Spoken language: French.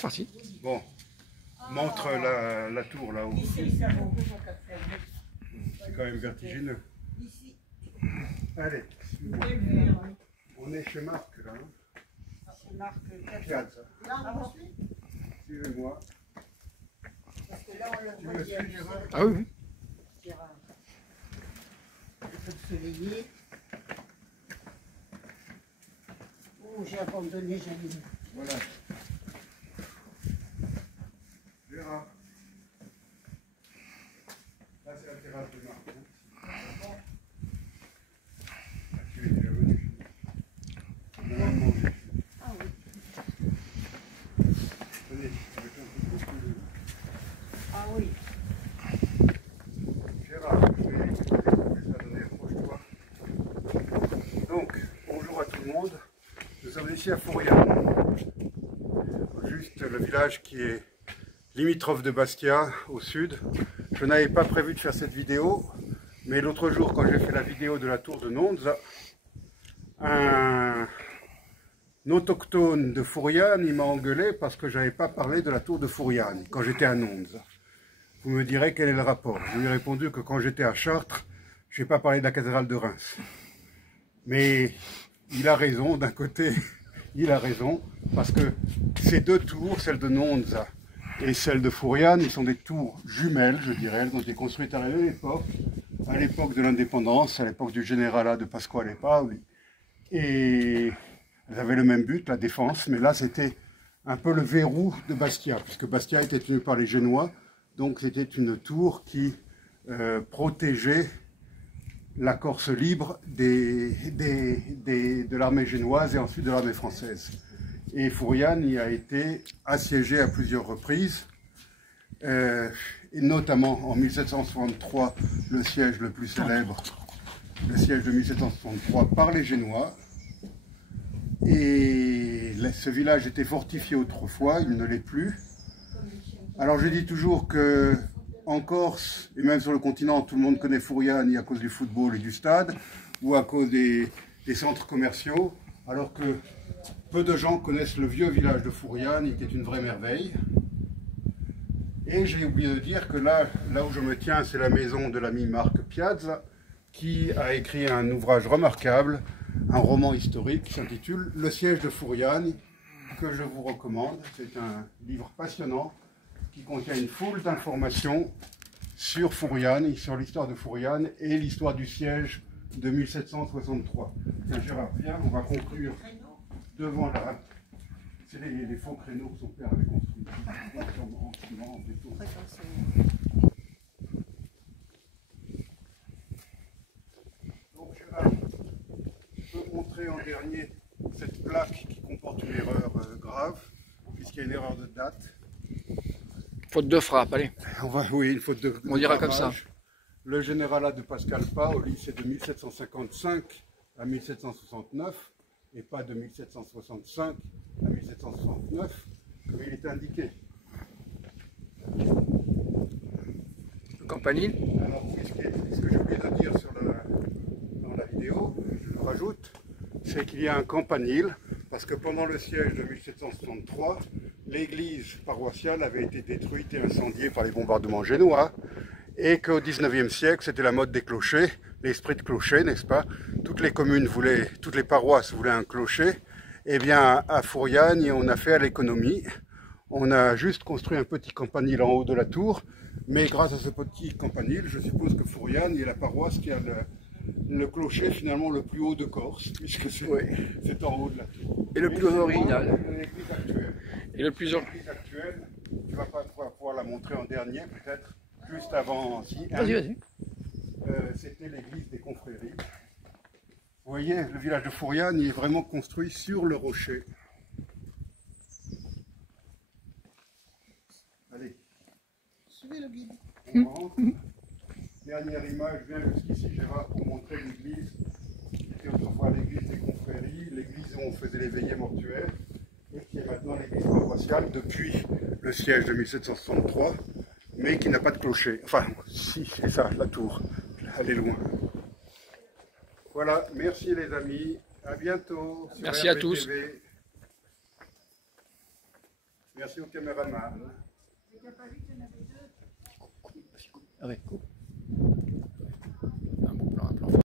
Parti. Bon, montre la tour là-haut. C'est quand même vertigineux. Allez, on est chez Marc là. Chez Marc Piazza. Là, on suit. Suivez-moi. Parce que là, on le Tu voit me bien. suis, Gérard? Ah oui, oui. Gérard. Un peu de soleiller. Oh, j'ai abandonné, Janine. Voilà. Gérard. Là, c'est la terrasse de Marc. Hein. Ah, tu es déjà venu. On a même mangé. Ah oui. Tenez, avec un peu beaucoup de... Ah oui. Gérard, je vais ça donner, approche-toi. Donc, bonjour à tout le monde. Nous sommes ici à Fouriane, juste le village qui est limitrophe de Bastia, au sud. Je n'avais pas prévu de faire cette vidéo, mais l'autre jour, quand j'ai fait la vidéo de la tour de Nonze, un autochtone de Fouriane, il m'a engueulé parce que je n'avais pas parlé de la tour de Fouriane quand j'étais à Nonze. Vous me direz quel est le rapport. Je lui ai répondu que quand j'étais à Chartres, je n'ai pas parlé de la cathédrale de Reims. Mais il a raison, d'un côté, il a raison, parce que ces deux tours, celle de Nonze et celle de Fouriane, ils sont des tours jumelles, je dirais. Elles ont été construites à la même époque, à l'époque de l'indépendance, à l'époque du généralat de Pasquale Paoli. Et elles avaient le même but, la défense, mais là c'était un peu le verrou de Bastia, puisque Bastia était tenu par les Génois, donc c'était une tour qui protégeait la Corse libre de l'armée génoise et ensuite de l'armée française. Et Fouriane y a été assiégée à plusieurs reprises, et notamment en 1763, le siège le plus célèbre, le siège de 1763 par les Génois. Et ce village était fortifié autrefois, il ne l'est plus. Alors je dis toujours que en Corse, et même sur le continent, tout le monde connaît Fouriane à cause du football et du stade, ou à cause des centres commerciaux, alors que peu de gens connaissent le vieux village de Fouriane, qui est une vraie merveille. Et j'ai oublié de dire que là où je me tiens, c'est la maison de l'ami Marc Piazza, qui a écrit un ouvrage remarquable, un roman historique qui s'intitule « Le siège de Fouriane », que je vous recommande. C'est un livre passionnant qui contient une foule d'informations sur Fouriane, sur l'histoire de Fouriane et l'histoire du siège de 1763. Tiens, Gérard, viens, on va conclure devant la... C'est les faux créneaux que son père avait construits. En ciment, en béton. Donc Gérard, je peux montrer en dernier cette plaque qui comporte une erreur grave, puisqu'il y a une erreur de date. Faute de frappe, allez. Oui, une faute de On dira comme ça. Le généralat de Pasquale Paoli, c'est de 1755 à 1769, et pas de 1765 à 1769, comme il est indiqué. Le campanile. Alors, ce que j'ai oublié de dire dans la vidéo, je le rajoute, c'est qu'il y a un campanile, parce que pendant le siège de 1763, l'église paroissiale avait été détruite et incendiée par les bombardements génois, et qu'au XIXe siècle, c'était la mode des clochers, l'esprit de clocher, n'est-ce pas? Toutes les paroisses voulaient un clocher. Eh bien, à Fouriane, on a fait à l'économie. On a juste construit un petit campanile en haut de la tour, mais grâce à ce petit campanile, je suppose que Fouriane est la paroisse qui a le clocher finalement le plus haut de Corse, puisque c'est en haut de la tour. Et le plus original. L'église actuelle. Et le plus L'église actuelle, tu vas pas pouvoir la montrer en dernier, peut-être, juste avant. Vas-y, vas-y. C'était l'église des confréries. Vous voyez, le village de Fouriane est vraiment construit sur le rocher. Allez. Suivez le guide. On rentre. Dernière image, viens jusqu'ici Gérard pour montrer l'église. C'était autrefois l'église des confréries, l'église où on faisait les veillées mortuaires, et qui est maintenant l'église paroissiale depuis le siège de 1763, mais qui n'a pas de clocher. Enfin, si, c'est ça, la tour. Elle est loin. Voilà, merci les amis. À bientôt. Merci à tous. Merci au caméraman. Ah ouais, coupe.